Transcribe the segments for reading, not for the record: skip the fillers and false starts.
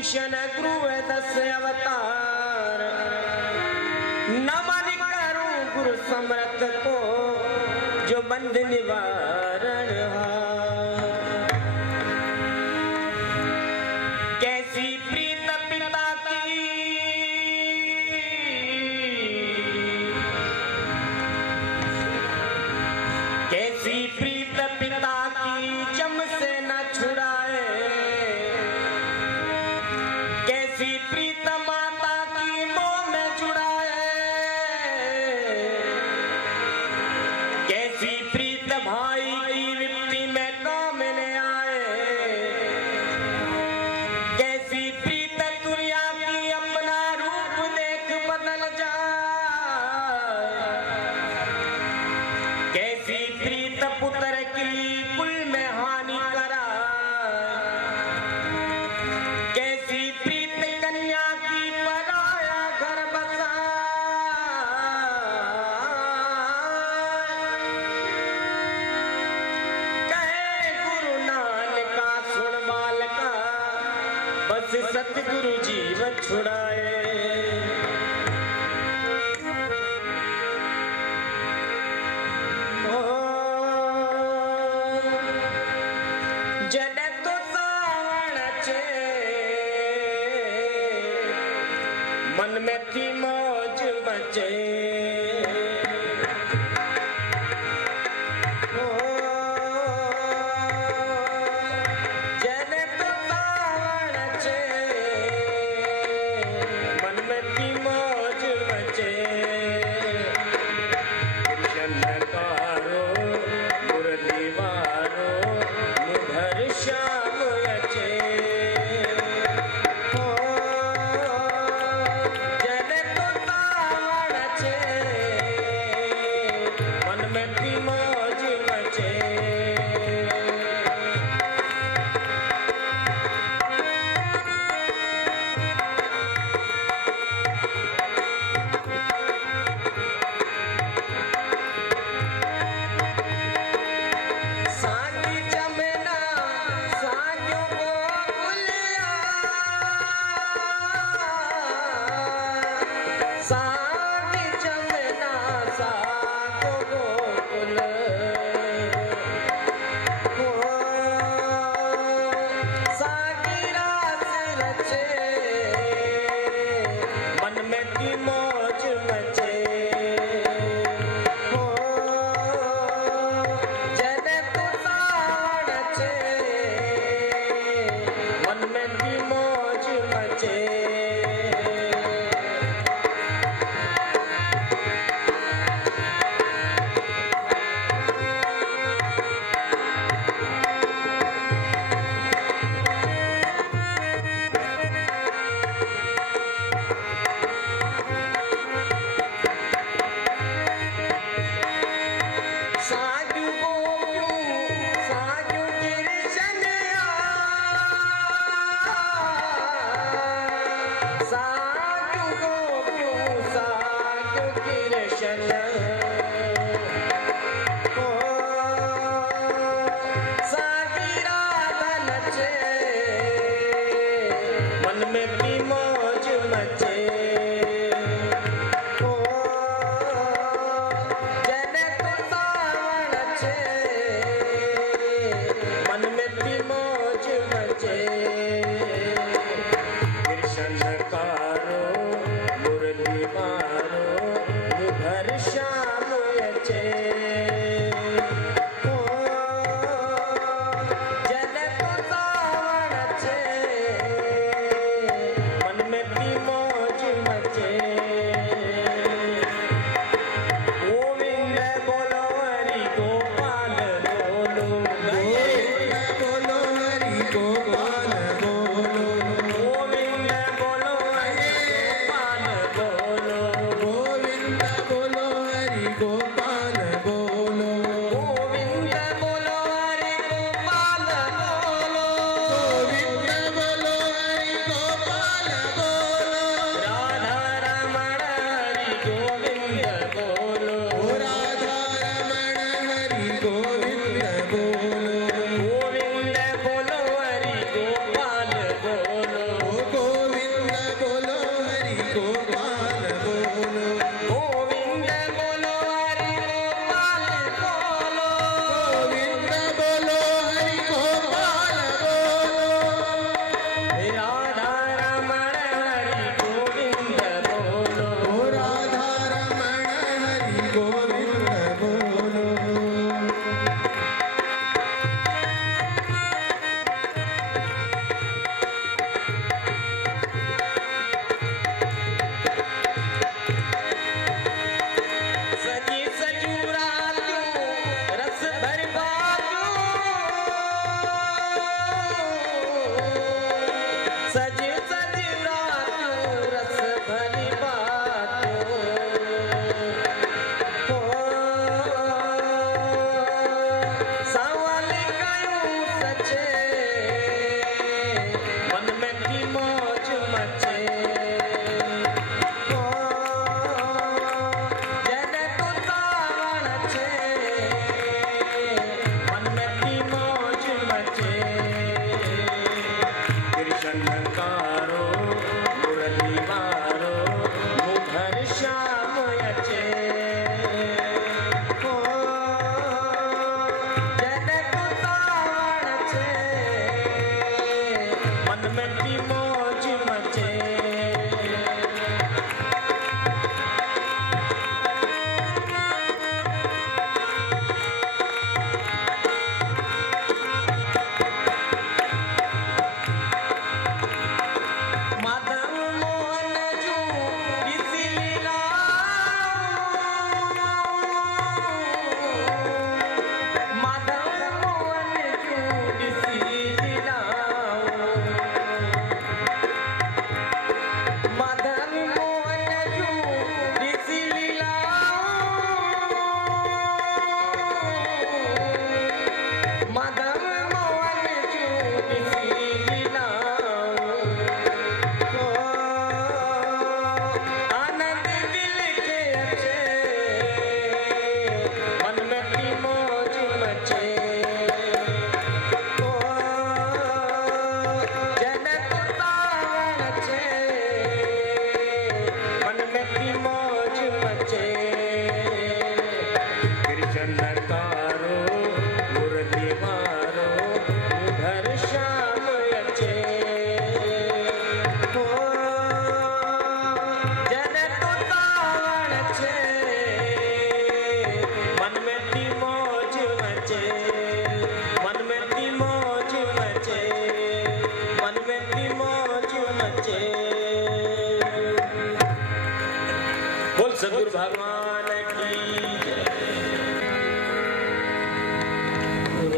कृष्ण ध्रुव दस अवतार, नमन करूं गुरु समर्थ को जो बंध निवारण हार। कैसी प्रीत पिता की, कैसी प्रीत पिता की जम से न छुड़ाए, कैसी प्रीत माता की मोह में जुड़ाए, कैसी प्रीत भाई की विपत्ति में काम में आए, कैसी प्रीत तुरिया की अपना रूप देख बदल जाए, कैसी प्रीत पुत्र की कुल में हानि कराए, कैसी प्रीत कन्या की पराया घर बसाए। कहे गुरु नानक का सुन बालका, बस सतगुरु जीवन छुड़ाए। जड़ तो सावण चे मन में थी मौज बचे, जड़ तो सावण चे मन में थी मौज बचे। कृष्ण कारो मुरली वारो मुधर श्याम अचे, हो जन तो सावण चे मन में थी मौज मचे। सागी जमुना सागियो गोकुलिया, सागी जमुना सागियो गोकुल, हो सागी रास रचे मन में थी मौज मचे, हो जन तो सावण चे मन में थी मौज मचे। साग्यू गोप्यू साग्यू कृष्णया, साग्यू गोप्यू साग्यू कृष्ण, हो सागी राधा नचे मन में थी मौज मचे, हो जन तो सावण चे मन में थी मौज मचे। कृष्ण कारो मुरली मारो मुधर श्याम अचे, हो जन तो सावण चे मन में थी मौज गोपाल बोलो, गोविंद बोलो हरि गोपाल बोलो, गोविंद बोलो हरि गोपाल बोलो, राधा रमण हरि गोविंद बोलो, ओ राधा रमण हरि गोविंद बोलो। सजी सजूरा तू रस भर बाजू, सज सजूरा तू रस भर बाजू, सवाल कयूं सचे, मन में की मौज मचे, जने तू सावण छे, मन में की मौज मचे, कृष्ण कारो मुरली मारो मुखर श्याम अचे, जने तू सावण छे, मन में की मौज मचे। माधव मोहन जू किसी लीला, माधव मोहन जू किसी लीला, माधव मोहन जू किसी लीला, माधव मोहन जू किसी लीला, आनंद दिल के अचे, मन में की मौज मचे, जने तू सावण छे, मन में की मौज मचे, कृष्ण कारो मुरली मारो मुखर श्याम अचे, जने तू सावण छे, मन में की मौज मचे, मन में की मौज मचे, मन में की मौज मचे। बोल सद्गुरु भगवान की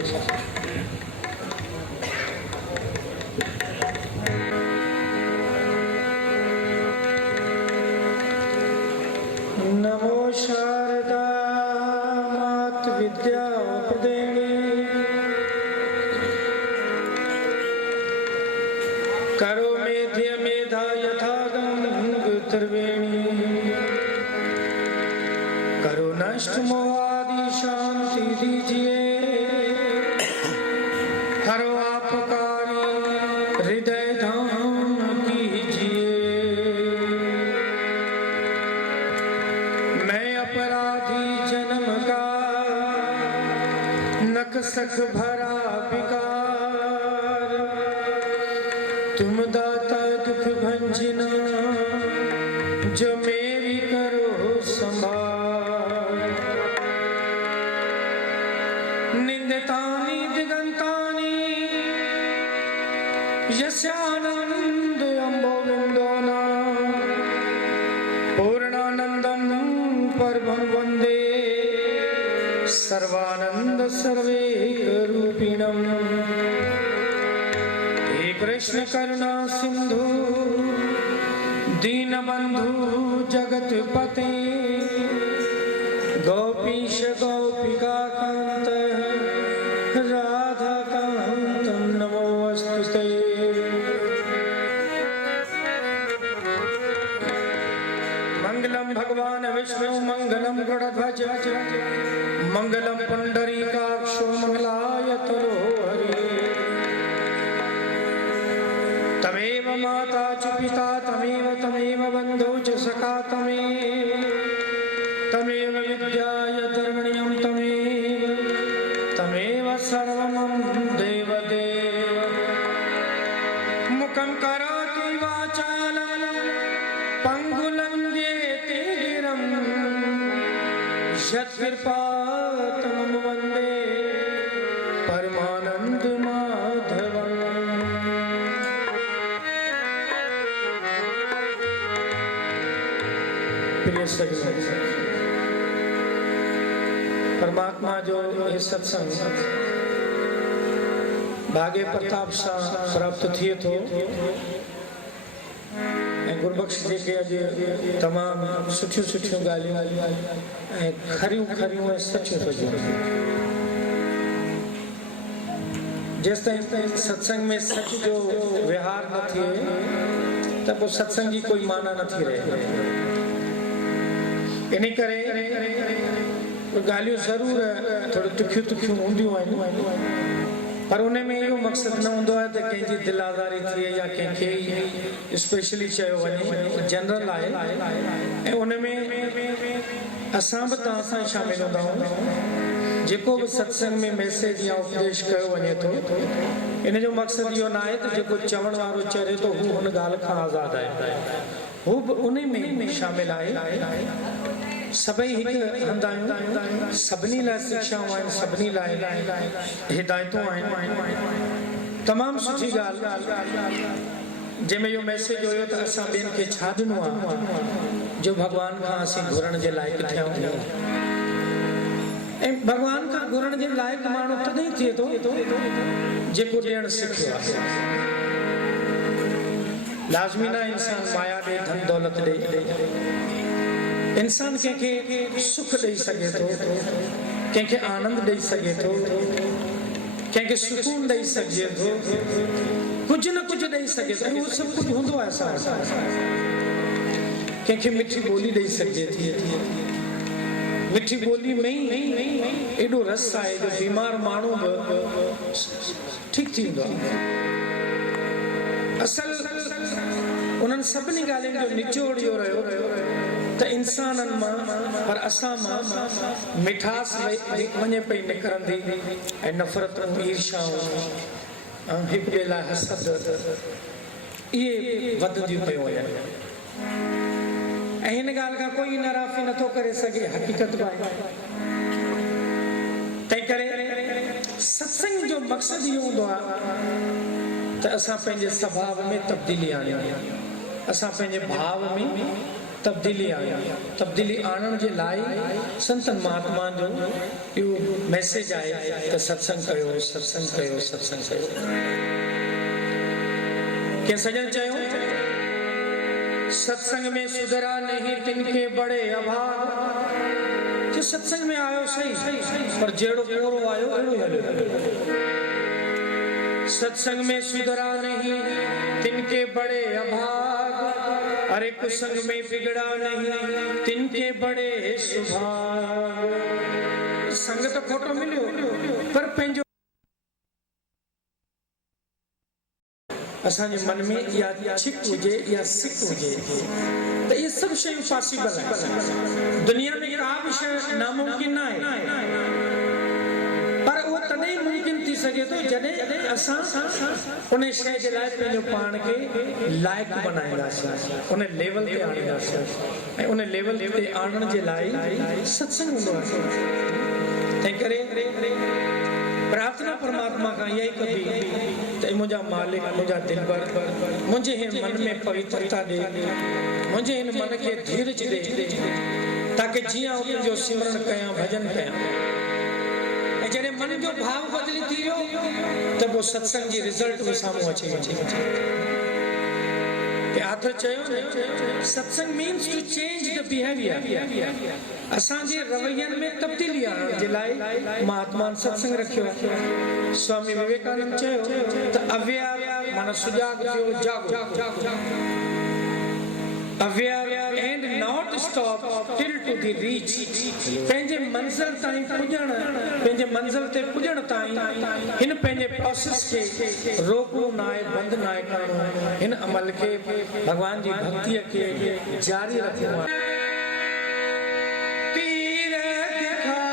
जय। नमो शारदा मात विद्या उपदेणी, करो मेध्य मेधा यथा गंग त्रिवेणी, करो नष्ट मोहादि शांति दीजिए, हरो आपकारी हृदय धाम कीजिए। मैं अपराधी जन्म का नकसक भरा विकार, तुम दाता दुख भंजना जो मेरी करो संभाल। निंदितानि दिगंतानि यस्यानंद अम्बोबिंदोना, पूर्णानंदं परमं वंदे सर्वानंद सर्वैकरूपिणम्। हे कृष्ण करुणा सिंधु दीनबंधु जगतपते, गोपीश गोपिका कांत राधा कांतं नमोस्तुते। मंगलम भगवान विष्णु मंगलम गरुड़ध्वज, मंगलम पुंडरीकाक्षो मंगलायतनो हरि। तमेव माता च पिता तमेव बन्धो यत्कृपातमं वन्दे परमानंद माधवम्। प्रिय सभी, परमात्मा जो ये सत्संग भाग्य प्रताप सां प्राप्त थिए थो ऐं गुरबख्श जी के अॼु तमामु सुठियूं सुठियूं ॻाल्हियूं ऐं खरियूं खरियूं ऐं सचियूं सचियूं जेसिताईं सत्संग में सच जो व्यवहार न थिए त पोइ सत्संग जी कोई माना न थी रहे। इन करे ॻाल्हियूं ज़रूर थोड़ी तुखियूं तुखियूं हूंदियूं आहिनि, पर उन में इहो मक़सदु न हूंदो आहे त कंहिंजी दिलि आज़ारी थिए या कंहिंखे स्पेशली चयो वञे, जनरल आहे ऐं उन में असां बि तव्हां सां शामिल हूंदा आहियूं। जेको बि सत्संग में मैसेज या उपदेश कयो वञे थो, इन जो मक़सदु इहो न आहे त जेको चवण वारो चरे थो हू हुन ॻाल्हि खां आज़ादु आहे, हू बि उन में शामिल आहे। सभई हिकु हंधि आहियूं, सभिनी लाइ शिक्षाऊं आहिनि, सभिनी लाइ हिदायतूं आहिनि। तमामु सुठी ॻाल्हि जंहिंमें इहो मैसेज हुयो त असां ॿियनि खे छा ॾिनो आहे जो भॻवान खां असीं घुरण जे लाइक़ु थिया आहियूं। ऐं भॻवान खां घुरण जे लाइक़ु माण्हू तॾहिं थिए थो जेको ॾियणु सिखियो आहे। लाज़मी न इंसान माया ॾे, धन दौलत ॾे। इंसान कंहिंखे सुख ॾेई सघे थो, कंहिंखे आनंद ॾेई सघे थो, कंहिंखे सुकून ॾेई सघे थो, कुझु न कुझु ॾेई सघे थो। उहो सभु कुझु हूंदो आहे असां वटि। कंहिंखे मिठी ॿोली ॾेई सघिजे थी, मिठी ॿोली में ई एॾो रस आहे जो बीमार माण्हू बि ठीकु थींदो आहे। असल उन्हनि सभिनी ॻाल्हियुनि जो निचोड़ इहो रहियो त इंसाननि मां, पर असां मां मिठास वञे पई निकिरंदी ऐं नफ़रतूं, ईर्ष्याऊं, हिकु ॿिए लाइ हसद, इहे वधंदियूं पियूं वञनि। ऐं हिन ॻाल्हि खां कोई नाराज़ी नथो करे सघे, हक़ीक़त बि आहे। तंहिं करे सत्संग जो मक़सदु इहो हूंदो आहे त असां पंहिंजे स्वभाव में तब्दीली आणियूं, असां पंहिंजे भाव में तब्दीली आणियूं। तब्दीली आणण जे लाइ संतन महात्मा जो इहो मैसेज आहे त सत्संग कयो, सत्संग कयो, सत्संग कयो। के सजन चयो, सत्संग में सुधरा नहीं तिनके बड़े अभाव। जो सत्संग में आयो सही, पर जहिड़ो कोरो आयो अहिड़ो हलियो। सत्संग में सुधरा नहीं तिनके बड़े अभाग, अरे कुसंग में बिगड़ा नहीं तिनके बड़े सुभाग। संग तो खोटो मिलियो, पर पंहिंजो असांजे मन में या छिक हुजे या सिक हुजे त इहे सभु शयूं पॉसिबल आहिनि। दुनिया में का बि शइ नामुमकिन न आहे, पर उहो तॾहिं मुमकिन थी सघे थो जॾहिं असां उन शइ जे लाइ पंहिंजो पाण खे लाइक़ु बनाईंदासीं, उन लेवल ते आणींदासीं। ऐं उन लेवल ते आणण जे लाइ सत्संग हूंदो आहे। तंहिं करे प्रार्थना परमात्मा खां इहा ई कबी त मुंहिंजा मालिक, मुंहिंजा दिलबर, मुंहिंजे हिन मन में पवित्रता ॾे, मुंहिंजे हिन मन खे धीरज ॾे, ताकि जीअं तुंहिंजो सिमरन कयां, भॼन कयां। ऐं जॾहिं मन जो भाव बदिली थी वियो त पोइ सत्संग जी रिज़ल्ट बि साम्हूं अची वञे। आथर चयो, satsang means to change the behaviour. असांजे रवैयनि में तब्दीली आणण जे लाइ महात्माउनि सत्संग रखियो। स्वामी विवेकानंद चयो त अवेयर माना सुजाग थियो, जागो। Aware and not stop till two the reach. पंहिंजे मंज़िल ताईं पुॼण, पंहिंजे मंज़िल ते पुॼण ताईं हिन पंहिंजे प्रोसेस खे रोकणो न आहे, बंदि न आहे करणो। हिन अमल खे, भॻवान जी भक्तीअ खे जारी रखणो आहे। तीर दिखाई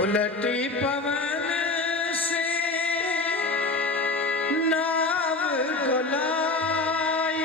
उलटी पवन से नाव डोलाई,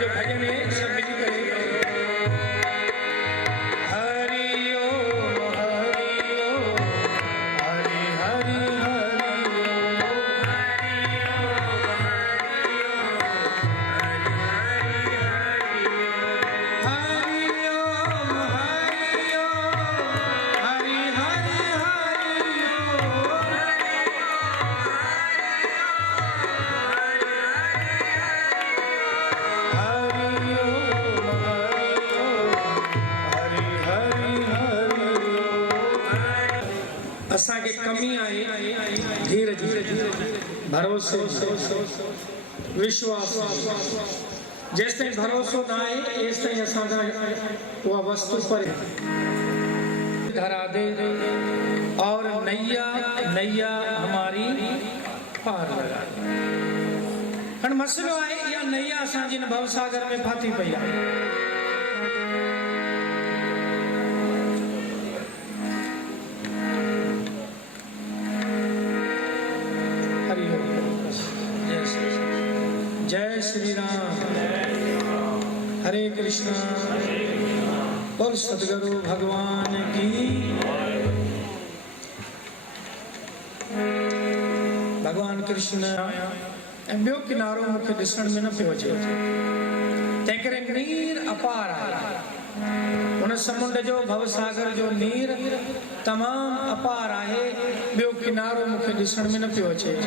जो भजन है सब मिली करे हरि ओम हरि ओम हरि हरि हरि असांखे कमी आहे धीरज भरोसे विश्वास जेस ताईं भरोसो न आहे तेस ताईं असांजा उहा वस्तु पर धरा दे और नैया नैया हमारी पार लगा हाणे मसलो आहे इहा नैया असांजी हिन भवसागर में फाथी पई आहे जय श्री राम हरे कृष्णा बोल सदगुरु भगवान की भगवान कृष्ण ऐं ॿियो किनारो मूंखे ॾिसण में न पियो अचे तंहिं करे नीर अपार आहे उन समुंड जो भवसागर जो नीर तमामु अपार आहे ॿियो किनारो मूंखे ॾिसण में न पियो अचे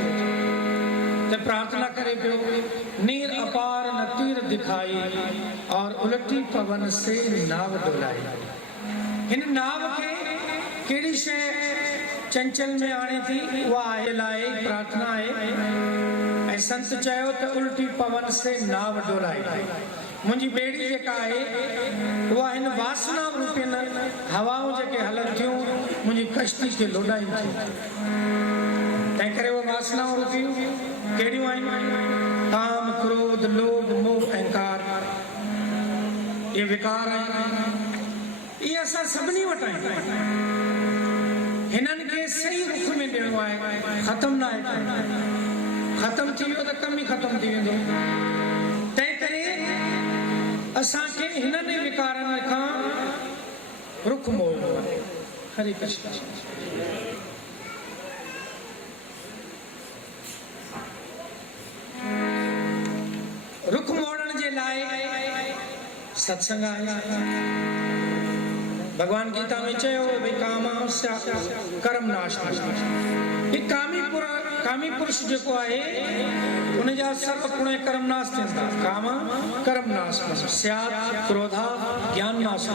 प्रार्थना करे पियो नीर अपार न तीर दिखाई और उलटी पवन से नाव डोलाई हिन नाव के केड़ी शे चंचल में आने थी वो आए लाए प्रार्थना है ऐं संत चयो त उल्टी पवन से नाव डोलाई मुंहिंजी बेड़ी जेका आहे उहा हिन वासना रूपी न हवाऊं जेके हलन थियूं मुंहिंजी कश्ती खे लोॾाइनि थियूं तंहिं करे उहा वासनाऊं रूपी केड़ियूं आहिनि काम क्रोध लोभ मोह अहंकार ये विकार आहिनि इहे असां सभिनी वटि आहिनि हिननि खे सही रुख में ॾियणो आहे ख़तमु न आहे ख़तमु थी वियो त कम ई ख़तमु थी वेंदो तंहिं करे असांखे हिननि विकारनि खां रुख मोड़णो आहे हरे कृष्ण रुख मोड़न जे लाइ सत्संग आहे भगवान गीता में चयो भई कामास्य कर्म नाश कामी पुरुष जेको आहे उन जा सर्व गुण कर्म नाश थींदा काम कर्म नाश स्यात् क्रोधा ज्ञान नाश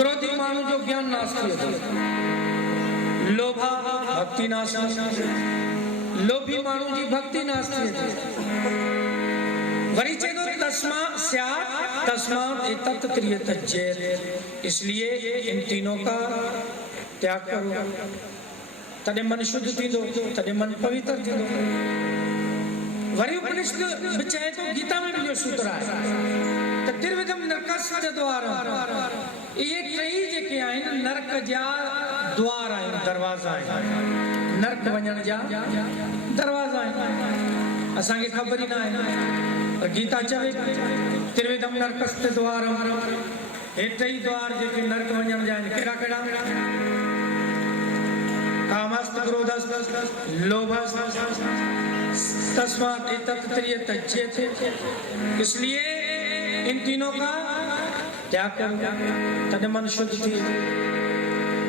क्रोधी माण्हू जो ज्ञान नाश थी वेंदो लोभा भक्ति नाश लोभी माण्हू जी भक्ति नाश थी वेंदी वरी चेदो तस्मात् एतत् क्रियत चेत् इसलिए इन तीनों का त्याग करो तॾहिं मन शुद्ध थींदो तॾहिं मन पवित्र थींदो वरी उपनिषद बि चए थो गीता में बि इहो सूत्र आहे त त्रिविधम नरकस्य द्वारम इहे टई जेके आहिनि नरक जा द्वार आहिनि दरवाज़ा आहिनि नरक वञण जा दरवाज़ा आहिनि असांखे ख़बर ई न आहे गीता चवे त्रिविधम नरकस्य द्वारम हे टई द्वार जेके नरक वञण जा आहिनि कहिड़ा कहिड़ा कामस्त क्रोधस्त लोभस्त तस्मात् एतत् त्रियत चेत् इसलिए इन तीनों का त्याग करो तॾहिं मन शुद्ध थी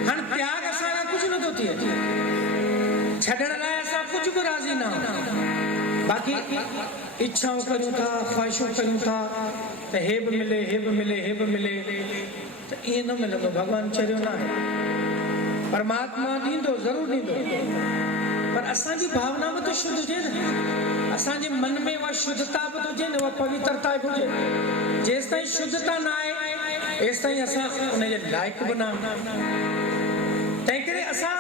हाणे त्याग असांजा कुझु नथो थिए छॾण लाइ असां कुझु बि राज़ी न बाक़ी इच्छाऊं करूं था ख़्वाहिशूं करूं था त हे बि मिले हे बि मिले हे बि मिले त ईअं न मिलंदो भॻवानु चरियो न आहे परमात्मा ॾींदो ज़रूरु ॾींदो पर असांजी भावना बि त शुद्ध हुजे न असांजे मन में उहा शुद्धता बि हुजे न उहा पवित्रता बि हुजे जेसि ताईं शुद्धता न आहे तेसि ताईं असां उनजे लाइक़ बि न तंहिं करे असां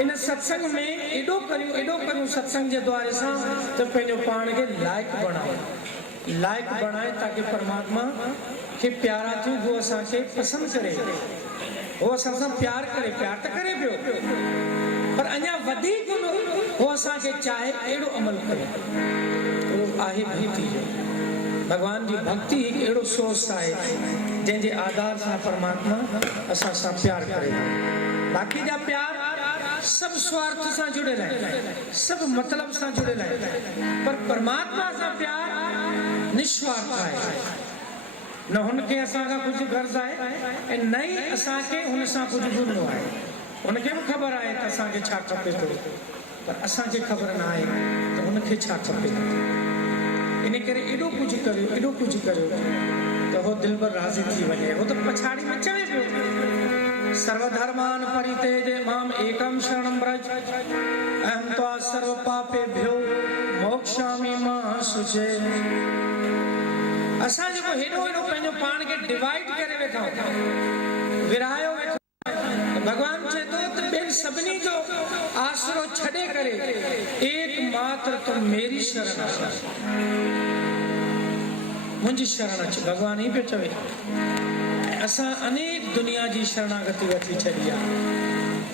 इन सत्संग में एॾो करियूं सत्संग जे द्वारे सां त पंहिंजो पाण खे लाइक़ बणाए ताकी परमात्मा खे प्यारा थियूं उहो असांखे पसंदि करे वो असां सां प्यार करे प्यार त करे पियो पर अञा वधीक वो असांखे चाहे अहिड़ो अमल करे उहो आहे भक्ति जो भगवान जी भक्ति हिकु अहिड़ो सोर्स आहे जंहिंजे आधार सां परमात्मा असां सां प्यार करे। बाक़ी जा प्यार सब स्वार्थ सां जुड़ियल आहिनि, सब मतलब सां जुड़ियल आहिनि, पर परमात्मा सां प्यार निस्वार्थ आहे। न हुनखे असां खां कुझु गर्ज़ आहे ऐं न ई असांखे हुन सां कुझु घुरिणो आहे। हुनखे बि ख़बर आहे त असांखे छा खपे थो, पर असांखे ख़बर न आहे त हुनखे छा खपे। इन करे एॾो कुझु करियो त हो दिल पर राज़ी थी वञे। हो त पछाड़ी में चवे पियो सर्वधर्मान परित्यज्य माम एकम शरणं व्रज अहम त्वा सर्व पापेभ्यो मोक्षामि मा शुचे। असां जेको हेॾो पंहिंजो पाण खे डिवाइड करे वेठा विरायो वेठो, भगवान चए थो त ॿियनि सभिनी जो आसरो छॾे करे एकमात्र तुम मेरी शरण अच, मुंहिंजी शरण अच। भगवान ई पियो चवे। असां अनेक दुनिया जी शरणागति वठी छॾी आहे,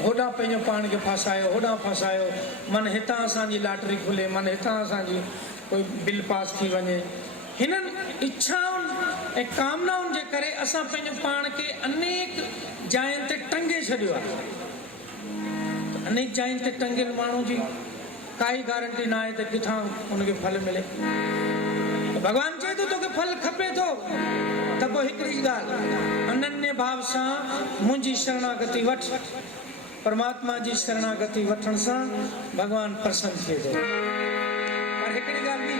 होॾां पंहिंजो पाण खे फासायो, होॾां फासायो, मन हितां असांजी लॉटरी खुले, मन हितां असांजी कोई बिल पास थी वञे। हिननि इच्छाउनि ऐं कामनाउनि जे करे असां पंहिंजो पाण खे अनेक जायुनि ते टंगे छॾियो आहे। अनेक जायुनि ते टंगियल माण्हू जी काई गारंटी न आहे त किथां हुनखे फल मिले। भगवान चए थो तोखे फल खपे थो त पोइ हिकिड़ी ॻाल्हि अनन्य भाव सां मुंहिंजी शरणागति वठ। परमात्मा जी शरणागति वठण सां भगवान प्रसन्न थिए थो। पर हिकिड़ी ॻाल्हि बि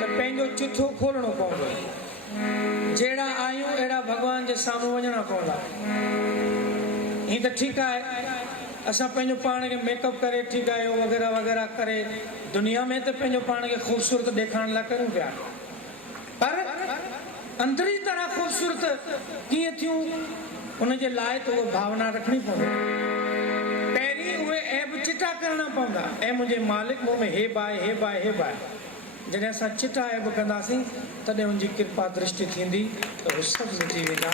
त पंहिंजो चिठो खोलणो पवंदो। जहिड़ा आहियूं अहिड़ा भगवान जे साम्हूं वञणा पवंदा। हीअं त ठीकु आहे असां पंहिंजो पाण खे मेकअप करे ठीकु आहे वग़ैरह वग़ैरह करे दुनिया में त पंहिंजो पाण खे ख़ूबसूरत ॾेखारण लाइ करूं पिया, पर अंदरी तरह ख़ूबसूरत कीअं थियूं उनजे लाइ त उहा भावना रखणी पवंदी। पहिरीं उहे ऐब चिटा करणा पवंदा। ऐं मुंहिंजे मालिक मूं में हेब आहे, हेब आहे, हेब आहे। जॾहिं असां चिटा ऐब कंदासीं तॾहिं उनजी कृपा दृष्टि थींदी त उहे सभु मिटी वेंदा।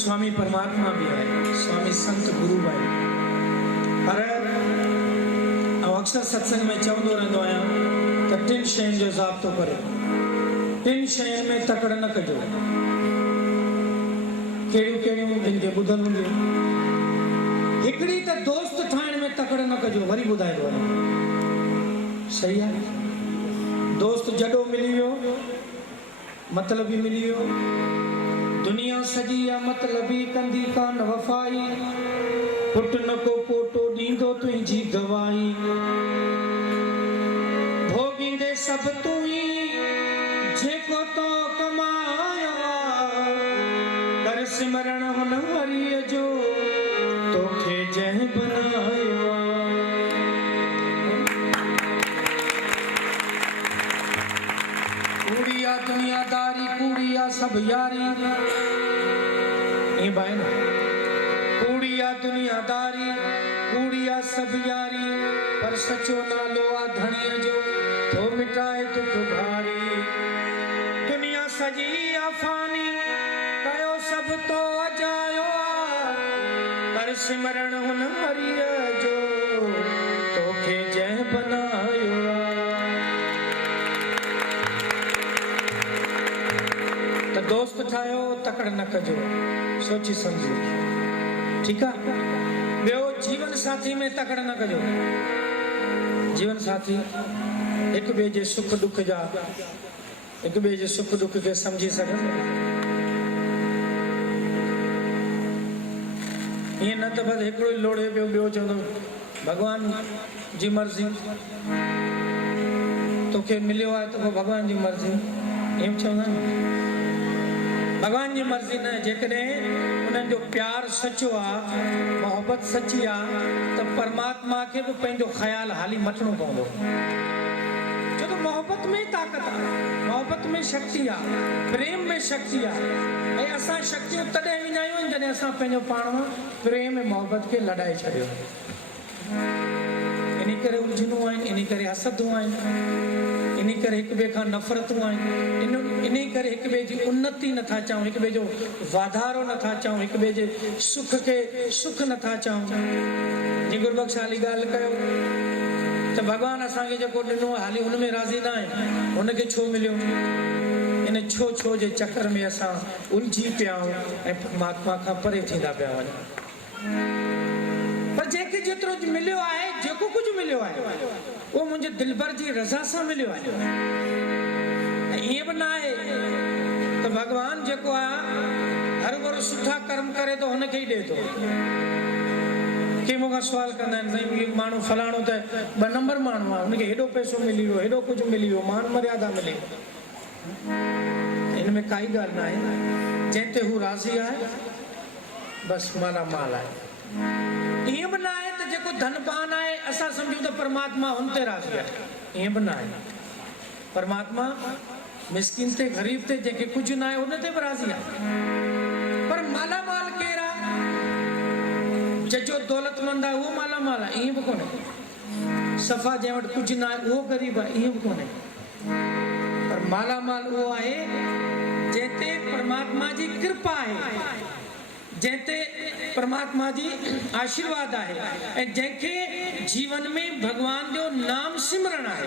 स्वामी परमात्मा भी है, स्वामी संत गुरु भाई। पर अक्सर सत्संग में चवंदो रहंदो आहियां त टिन शयुनि जो ज़ाब्तो करे, टिन शयुनि में तकड़ न कजो। कहिड़ियूं कहिड़ियूं जिन खे ॿुधल हूंदियूं। हिकिड़ी त दोस्त ठाहिण में तकड़ न कजो। वरी ॿुधाईंदो आहियां, सही आहे। दोस्त जॾो मिली वियो मतलब भी मिली वियो। दुनिया सजी या मतलबी कंदी कान वफाई, पुट न को पोटो ॾींदो तुंहिंजी गवाही। भोगींदे सब तूं ही जेको तो कमायो, कर सिमरण हुन हरीअ जो तोखे जंहिं बनायो। कूड़िया दुनियादारी, कूड़िया सब यारी। ये भाई ना, कूड़िया दुनियादारी, कूड़िया सब यारी, पर सचो नालो आ धणीअ जो तो मिटाए दुख भारी। दुनिया सजी आफानी कयो सब तो अजायो, कर सिमरण हुन हरीअ जो तोखे जंहिं बनायो। दोस्त ठाहियो तकड़ न कजो, सोची समझो, ठीक है। ॿियो जीवन साथी में तकड़ न कजो। जीवन साथी एक ॿिए जे सुख दुख जा, एक ॿिए जे सुख दुख खे समझी सघनि। ईअं न त बसि हिकिड़ो ई लोड़े पियो, ॿियो चवंदो भॻवान जी मर्ज़ी, तोखे मिलियो आहे त पोइ भॻवान जी मर्ज़ी। ईअं चवंदा आहिनि। भगवान जी मर्ज़ी न जेकॾहिं उन्हनि जो प्यार सचो आहे, मोहबत सची आहे, त परमात्मा खे बि पंहिंजो ख़्यालु हाली मटणो पवंदो। छो त मोहबत में ताक़त आहे, मोहबत में शक्ति आहे, प्रेम में शक्ति आहे। ऐं असां शक्तियूं तॾहिं विञायूं आहिनि जॾहिं असां पंहिंजो पाण मां प्रेम ऐं मोहबत खे लॾाए छॾियो। इन करे उलझनूं आहिनि, इन करे हसदूं आहिनि, इन करे हिक ॿिए खां नफ़रतूं आहिनि, इन करे हिक ॿिए जी उन्नति नथा चाहियूं, हिक ॿिए जो वाधारो नथा चाहियूं, हिक ॿिए जे सुख खे सुख नथा चाहियूं। जीअं गुरबख्श हाली ॻाल्हि कयो त भॻवानु असांखे जेको ॾिनो आहे हाली हुन में राज़ी न आहियूं, हुनखे छो मिलियो? इन छो जे चकर में असां उलझी पिया आहियूं ऐं परमात्मा खां परे थींदा पिया वञूं। पर जंहिंखे जेतिरो मिलियो आहे, जेको कुझु मिलियो आहे, उहो मुंहिंजे दिलबर जी रज़ा सां मिलियो आहे। ऐं ईअं बि न आहे त भॻवानु जेको आहे हर भरो सुठा कर्म करे थो हुनखे ई ॾिए थो। के मूंखां सुवाल कंदा आहिनि, साईं माण्हू फलाणो त 2 नंबर माण्हू आहे, हुनखे हेॾो पैसो मिली वियो, हेॾो कुझु मिली वियो, मान मर्यादा मिली। हिन में काई ॻाल्हि न आहे। जंहिं ते हू राज़ी आहे बसि मालामाल आहे। ईअं बि न आहे त जेको धनवान आहे असां सम्झूं त परमात्मा हुन ते राज़ी आहे, ईअं बि न आहे। परमात्मा मिसकिन ते, ग़रीब ते, जंहिंखे कुझु न आहे उन ते बि राज़ी आहे। पर मालामाल केरु आहे? जंहिंजो दौलतमंद आहे उहो मालामाल आहे, ईअं बि कोन्हे। सफ़ा जंहिं वटि कुझु न आहे उहो ग़रीब आहे, ईअं बि कोन्हे। पर मालामाल उहो आहे जंहिं ते परमात्मा जी कृपा आहे, जंहिं ते परमात्मा जी आशीर्वाद आहे, ऐं जंहिंखे जीवन में भगवान जो नाम सिमरण आहे।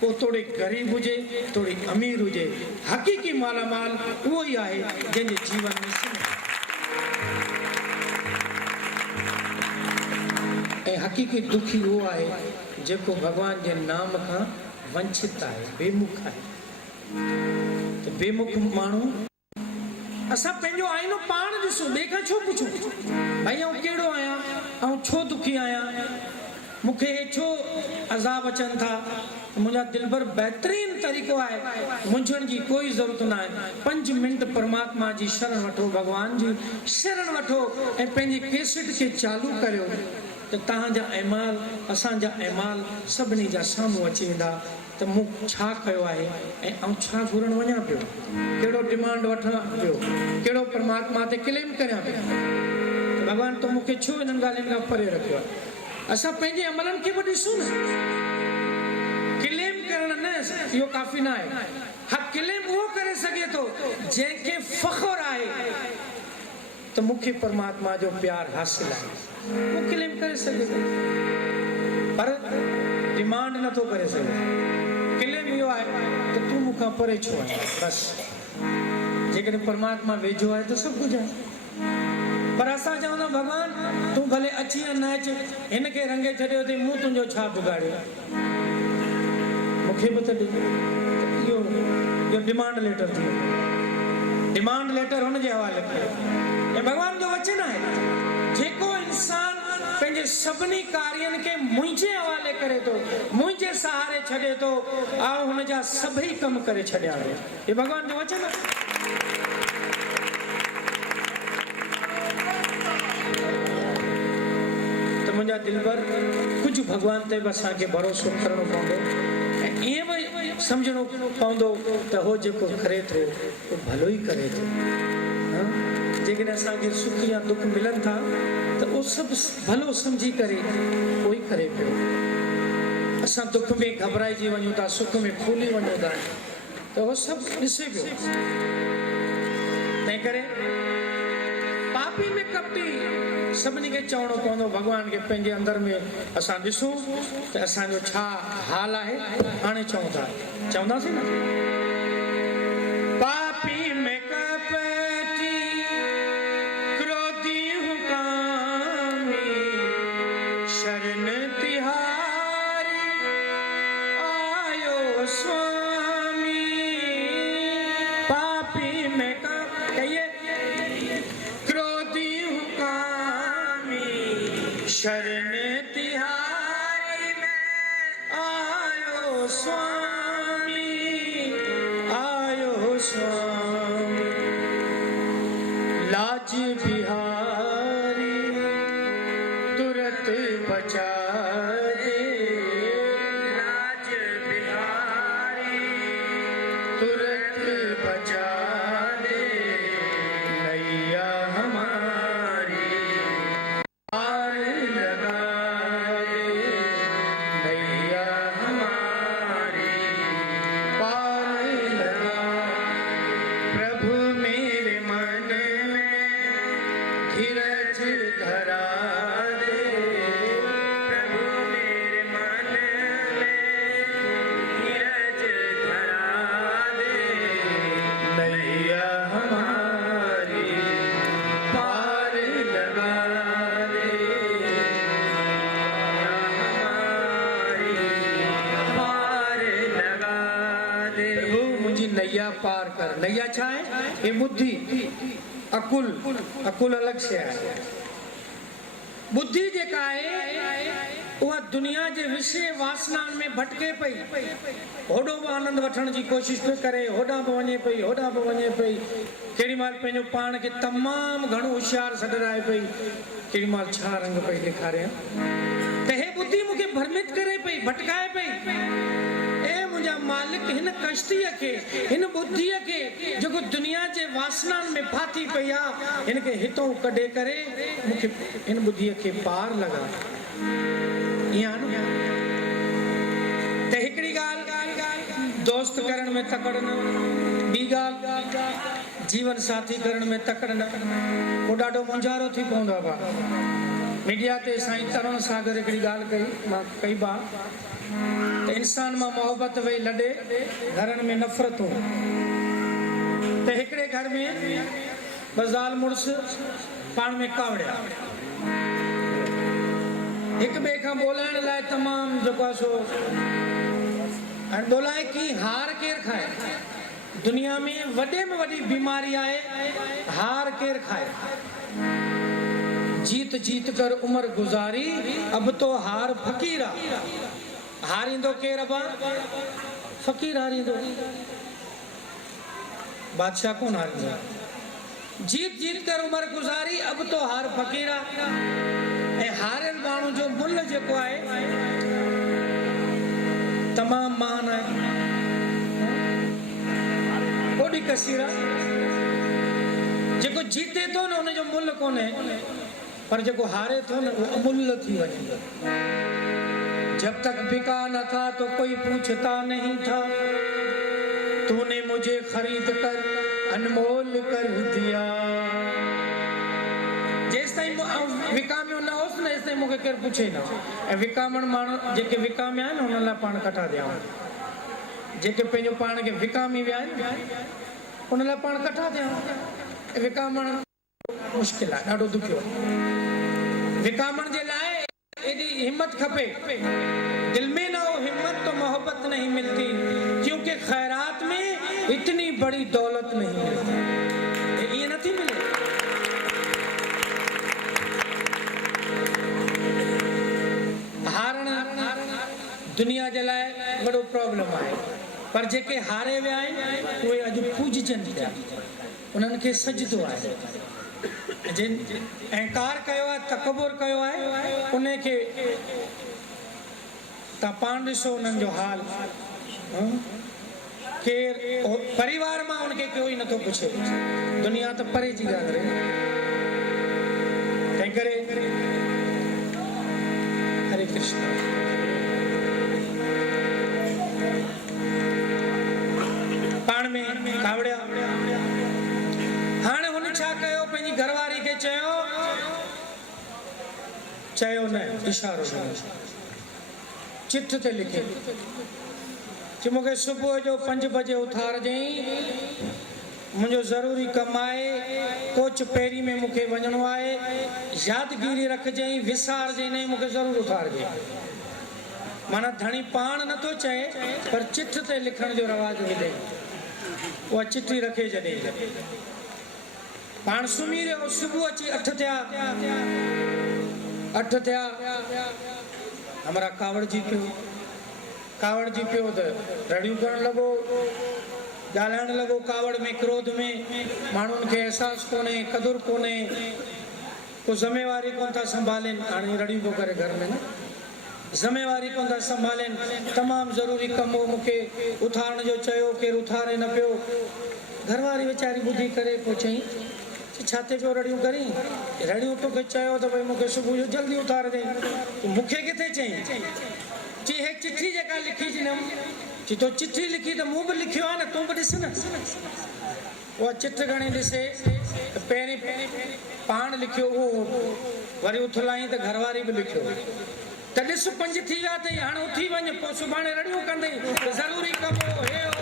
पोइ थोड़ी ग़रीब हुजे, थोड़ी अमीर हुजे, हक़ीक़ी मालामाल उहो ई आहे जंहिंजे जीवन में सिमरण। ऐं हक़ीक़ी दुखी उहो आहे जेको भगवान जे नाम खां वंचित आहे, बेमुख आहे। त बेमुख माण्हू असां पंहिंजो आईनो पाण ॾिसूं, ॿिए खां छो पुछूं भई आउं कहिड़ो आहियां, ऐं छो दुखी आहियां, मूंखे छो अज़ाब अचनि था। मुंहिंजा दिलबर बहितरीन तरीक़ो आहे, मुंझण जी कोई ज़रूरत न आहे। 5 मिंट परमात्मा जी शरण वठो, भॻवान जी शरण वठो ऐं पंहिंजी कैसेट खे चालू करियो त तव्हांजा अहमाल, असांजा अहमाल सभिनी जा साम्हूं अची वेंदा त मूं छा कयो आहे ऐं आउं छा घुरण वञा पियो, कहिड़ो डिमांड वठां पियो, कहिड़ो परमात्मा ते क्लेम करियां पियो। भॻवानु तो मूंखे छो इन्हनि ॻाल्हियुनि खां परे रखियो आहे? असां पंहिंजे अमलनि खे बि ॾिसूं न। क्लेम करण न इहो काफ़ी न आहे। हा, क्लेम उहो करे सघे थो जंहिंखे फ़ख्र आहे त मूंखे परमात्मा जो प्यार हासिल आहे, उहो क्लेम करे सघे थो, पर डिमांड नथो करे सघे। क्लेम इहो आहे त तूं मूंखां परे छो आहीं, बसि। जेकॾहिं परमात्मा वेझो आहे त सभु कुझु आहे। पर असां चवंदा भॻवान तूं भले अची या न अच, हिनखे रंगे छॾियो अथई, मूं तुंहिंजो छा बिगाड़ियो, मूंखे बि त इहो डिमांड लेटर थी वियो। डिमांड लेटर हुनजे हवाले कयो। ऐं भॻवान जो वचन आहे जेको इंसान पंहिंजे सभिनी कार्यनि खे मुंहिंजे हवाले करे थो, मुंहिंजे सहारे छॾे थो, आउं हुनजा सभई कम करे छॾियां थो। हे भॻवान जो वचन आहे। मुंहिंजा दिलबर कुझु भॻवान ते बि असांखे भरोसो करणो पवंदो ऐं ईअं बि सम्झणो पवंदो त हो जेको करे थो उहो भलो ई करे थो। जेकॾहिं असांखे सुख या दुख मिलनि था त उहो सभु भलो सम्झी करे उहो ई करे पियो। असां दुख में घबराइजी वञूं था, सुख में फूली वञूं था, त उहो सभु ॾिसे पियो। तंहिं करे पापी में कपटी सभिनी खे चवणो पवंदो भॻवान खे पंहिंजे अंदरि में असां ॾिसूं त असांजो छा हाल आहे। हाणे चऊं था, चवंदासीं न, पापी में कपटी क्रोधी हूं कामी, शरण तिहारी आयो स्वामी। पापी में कहिए शरण तिहारी में आयो स्वामी, आयो स्वामी। बचा दे लाज बिहारी तुरंत बचा दे नैया हमारी पार लगा दे नैया हमारी पार लगा। प्रभु मेरे मन में धीरज धरा दे प्रभु मेरे मन में धीरज धरा दे नैया हमारी पार लगा दे हमारी पार लगा दे। प्रभु मुझी नैया पार कर। नैया छा है ये बुद्धि अकुल अकुल अलग से है। बुद्धि जेका है वह दुनिया जे विषय वासनान में भटके पई होडो बि आनंद वठण जी कोशिश पे करे होडा बि वञे पई होडा बि वञे पई केड़ी माल पंहिंजो पाण खे तमाम घणो होशियार सॾराए पई केड़ी माल छा रंग पई ॾेखारे त हे बुद्धि मूंखे भ्रमित करे पई भटकाए पई। ए मुंहिंजा मालिक हिन कश्तीअ खे हिन बुद्धीअ खे जेको दुनिया जे वासनान में फाथी पई आहे हिन खे हितों कढे करे मूंखे हिन बुद्धीअ खे पार लगा। ईअं आहे न त हिकिड़ी ॻाल्हि दोस्त करण में तकड़ न ॿी ॻाल्हि जीवन साथी करण में तकड़ न पोइ ॾाढो मुंझारो थी पवंदो आहे भाउ। मीडिया ते साईं तरुण सागर हिकिड़ी ॻाल्हि कई मां कई बार त इंसान मां मोहबत वेही लॾे घरनि में नफ़रतूं त हिकिड़े घर में ॿ ज़ाल मुड़ुस पाण में कावड़िया हिक ॿिए खां ॿोलाइण लाइ तमामु जेको आहे सो हाणे ॿोलाए की हार केरु खाए। दुनिया में वॾी बीमारी आहे हार केरु खाए। जीत जीत कर उम्र गुज़ारी अब तो हार फ़कीरा हारींदो केरु अबा फ़कीर हारींदो बादशाह कोन हारींदो। जीत जीत कर उम्र गुज़ारी अब तो हार फ़कीरा ऐं हारियल माण्हू जो मुल्ह जेको आहे तमामु महान आहे ओॾी कसीर आहे। जेको जीते थो न हुनजो मुल्ह कोन्हे पर जेको हारे थो न उहो अमुल्य थी वञे। जब तक बिका न था तो कोई पूछता नहीं था तूने मुझे खरीद कर अनमोल कर दिया। जेस ताईं विकामियो न होसि न तेसि ताईं मूंखे केरु पुछे न। ऐं विकामण माण्हू जेके विकामिया आहिनि हुन लाइ पाण कटा ॾियूं जेके पंहिंजो पाण खे विकामी विया आहिनि हुन लाइ पाण कटा ॾियूं। विकामण मुश्किल आहे ॾाढो ॾुखियो। विकामण जे लाइ एॾी हिम्मत खपे। दिल में ना हो हिम्मत तो मोहब्बत नहीं मिलती क्योंकि खैरात में इतनी बड़ी दौलत नहीं मिलती। ये नहीं मिले। हारण दुनिया जे लाइ वॾो प्रॉब्लम आहे पर जेके हारे विया आहिनि उहे अॼु पूजजनि पिया उन्हनि खे सजदो आहे। जिन अहंकार कयो आहे तकबुर कयो आहे उन खे तव्हां पाण ॾिसो उन्हनि जो हाल। केरु परिवार मां उनखे कोई नथो पुछे। दुनिया त परे जी ॻाल्हि आहे। तंहिं करे हरे कृष्ण। पाण में कावड़िया हाणे हुन छा कयो पंहिंजी घरवारी खे चयो न इशारो चिठ ते लिखे कि मूंखे सुबुह जो 5 बजे उथारजईं। मुंहिंजो ज़रूरी कमु आहे। कोच पहिरीं में मूंखे वञिणो आहे। यादगिरी रखजईं विसारजईं नहीं मूंखे ज़रूरु उथारजईं। माना धणी पाण नथो चए पर चिठ ते लिखण जो रवाज मिले। उहा चिठी रखे जॾहिं पाण सुम्ही रहियो सुबुह अची 8 थिया हमारा कावड़ जी पियो त रड़ियूं करण लॻो ॻाल्हाइण लॻो कावड़ में क्रोध में माण्हुनि खे एहसास कोन्हे क़दुरु कोन्हे। को ज़िम्मेवारी कोन था संभालें हाणे रड़ियूं पियो करे घर में न ज़िम्मेवारी कोन था संभालें तमामु ज़रूरी कम हो मूंखे उथारण जो चयो केरु उथारे न पियो घरवारी वीचारी ॿुधी करे पोइ चई छाते पियो रड़ियूं करी रड़ियूं तोखे चयो त भई मूंखे सुबुह जो जल्दी उथारे ॾे मूंखे किथे चई चई हे चिठी जेका लिखी ॾिनमि चई तो चिठी लिखी त मूं बि लिखियो आहे न तूं बि ॾिस न उहा चिठ घणी ॾिसे पहिरीं पाण लिखियो उहो वरी उथलाई त घरवारी बि लिखियो त ॾिस 5 थी विया अथई हाणे उथी वञ पोइ सुभाणे रड़ियूं कंदई ज़रूरी कमु हो हे हो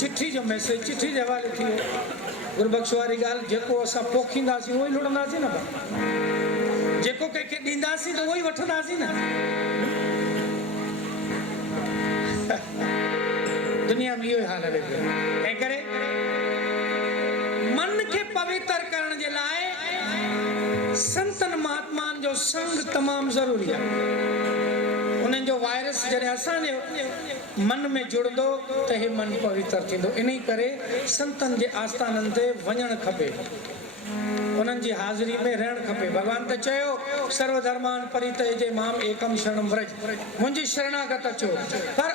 चिठी जो मैसेज चिठी जे हवाले थी वियो गुरबख्श वारी ॻाल्हि जेको असां पोखींदासीं उहो ई लुड़ंदासीं न जेको कंहिंखे ॾींदासीं त उहो ई वठंदासीं न दुनिया में इहो ई हाल हले पियो तंहिं करे मन खे पवित्र करण जे लाइ संतनि महात्माउनि जो संग तमामु ज़रूरी आहे उन्हनि जो वायरस जॾहिं असांजे मन में जुड़ंदो त हे मन पवित्र थींदो इन करे संतनि जे आस्थाननि ते वञणु खपे उन्हनि जी हाज़िरी में रहणु खपे भॻवान त चयो सर्वधर्मान परित्यज्य माम एकम शरणम व्रज मुंहिंजी शरणागत अचो पर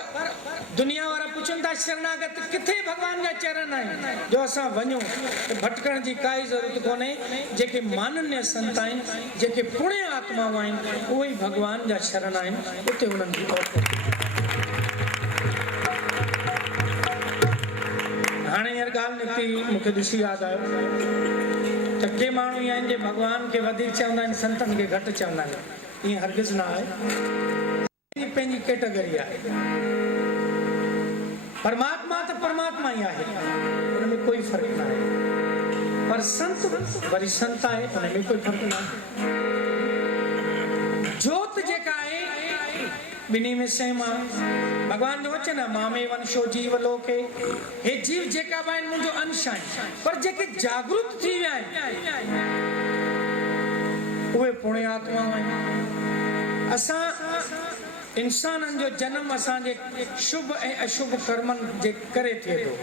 दुनिया वारा पुछनि था शरणागत किथे भॻवान जा चरण आहिनि जो असां वञूं भटकण जी काई ज़रूरत कोन्हे जेके मानन्य संत आहिनि जेके पुण्य आत्माऊं आहिनि उहे ई भॻवान जा शरण आहिनि उते उन्हनि जी हाणे हींअर ॻाल्हि निकिती मूंखे ॾिसी यादि आयो त के माण्हू ईअं आहिनि जे भॻवान खे वधीक चवंदा आहिनि संतनि खे घटि चवंदा आहिनि ईअं हरगिज़ न आहे पंहिंजी कैटेगरी आहे परमात्मा त परमात्मा ई आहे हुन में कोई फ़र्क़ु न आहे पर संत वरी संत आहे हुन में कोई फ़र्क़ु न आहे जोत जेका आहे ॿिन्ही में सेम आहे भॻवान जो वचन आहे मामे वंशो जीव लोके हे जीव जेका बि आहिनि मुंहिंजो अंश आहिनि पर जेके जागृत थी विया आहिनि उहे पुण्य आत्माऊं आहिनि असां इंसाननि जो जनम असांजे शुभ ऐं अशुभ कर्मनि जे करे थिए थो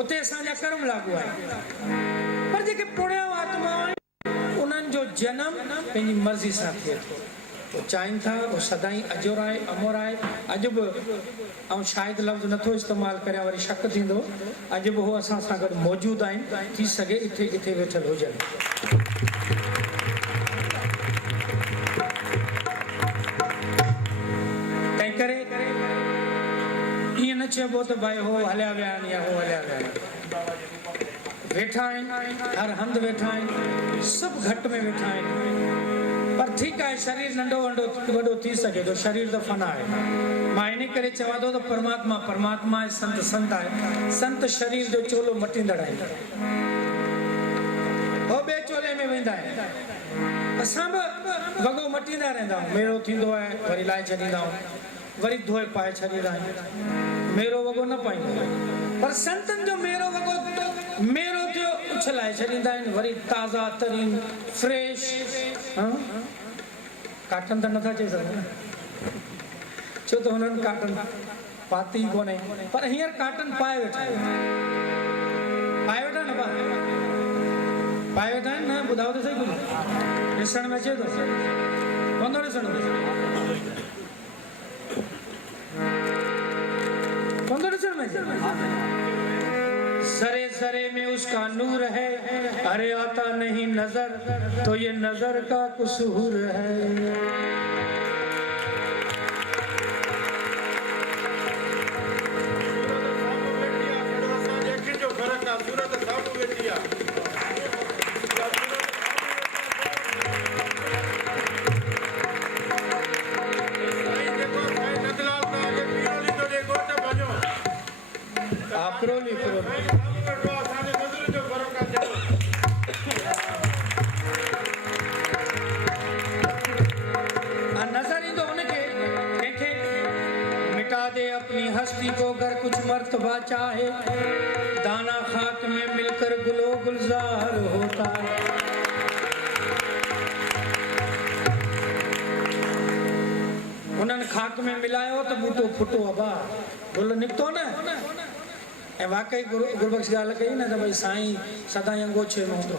उते असांजा कर्म लागू आहिनि पर जेके पुण्य आत्माऊं आहिनि उन्हनि जो जनम पंहिंजी मर्ज़ी सां थिए थो वो चाहिनि था वो सदाई अजोर आहे अमोर आहे अॼु बि ऐं शायदि लफ़्ज़ नथो इस्तेमालु करियां वरी शक थींदो अॼु बि उहो असां सां गॾु मौजूदु आहिनि थी सघे इथे किथे वेठल हुजनि तंहिं करे ईअं न चइबो त भई हो हलिया विया आहिनि या हो हलिया विया आहिनि वेठा आहिनि हर हंधि वेठा आहिनि सभु घटि में वेठा आहिनि पर ठीकु आहे शरीर नंढो वॾो थी सघे थो शरीर त फना आहे मां इन करे चवां थो त परमात्मा परमात्मा आहे संत संत आहे संत शरीर जो चोलो मटींदड़ आहिनि हो ॿिए चोले में वेंदा आहिनि असां बि वॻो मटींदा रहंदा आहियूं मेरो थींदो आहे वरी लाहे छॾींदा आहियूं वरी धोए पाए छॾींदा आहियूं मेरो वॻो न पाईंदो आहे पर संतनि जो मेरो वॻो मेरो थियो उछलाए छॾींदा आहिनि वरी ताज़ा तरीन फ्रेश काटन त नथा चई सघूं छो त हुननि काटन पाती कोन्हे पर हींअर काटन पाए वेठा न पाए वेठा आहिनि न ॿुधायो त सही कुझु ॾिसण में अचे थो कोन थो ॾिसण में कोन थो ॾिसण में सरे सरे में उसका नूर है अरे आता नहीं नजर तो ये नजर का कसूर है Aproli. नजर ईंदो उनखे कंहिंखे मिटा दे अपनी हस्ती को अगर कुछ मर्तबा चाहे दाना खाक में मिलकर गुलो गुलजार होता है उन्हनि खाक में मिलायो त बूटो फुटो अबा गुल निकितो न ऐं वाकई गुरबख्श ॻाल्हि कई न त भई साईं सदाईं अंगोछे में हूंदो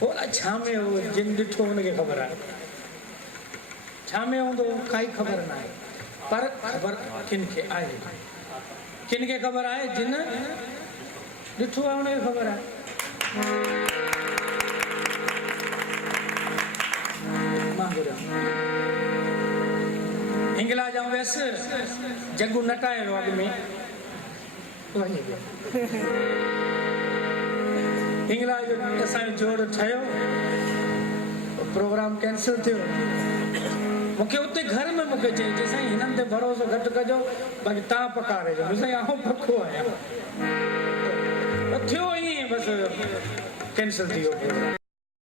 हो छा में हो जिन ॾिठो हुनखे ख़बर आहे छा में हूंदो काई ख़बर न आहे पर ख़बर किन खे आहे किन खे ख़बर आहे जिन ॾिठो आहे हुनखे ख़बर आहे मां हिंगलाज ऐं वियसि जग्गू नटाए वियो अॻु में वञी वियो हिंगलाज असांजो जोड़ ठहियो प्रोग्राम कैंसिल थियो मूंखे उते घर में मूंखे चई साईं हिननि ते भरोसो घटि कजो बाक़ी तव्हां पकारे जो साईं आउं पको आहियां थियो ईअं बसि कैंसिल थी वियो प्रोग्राम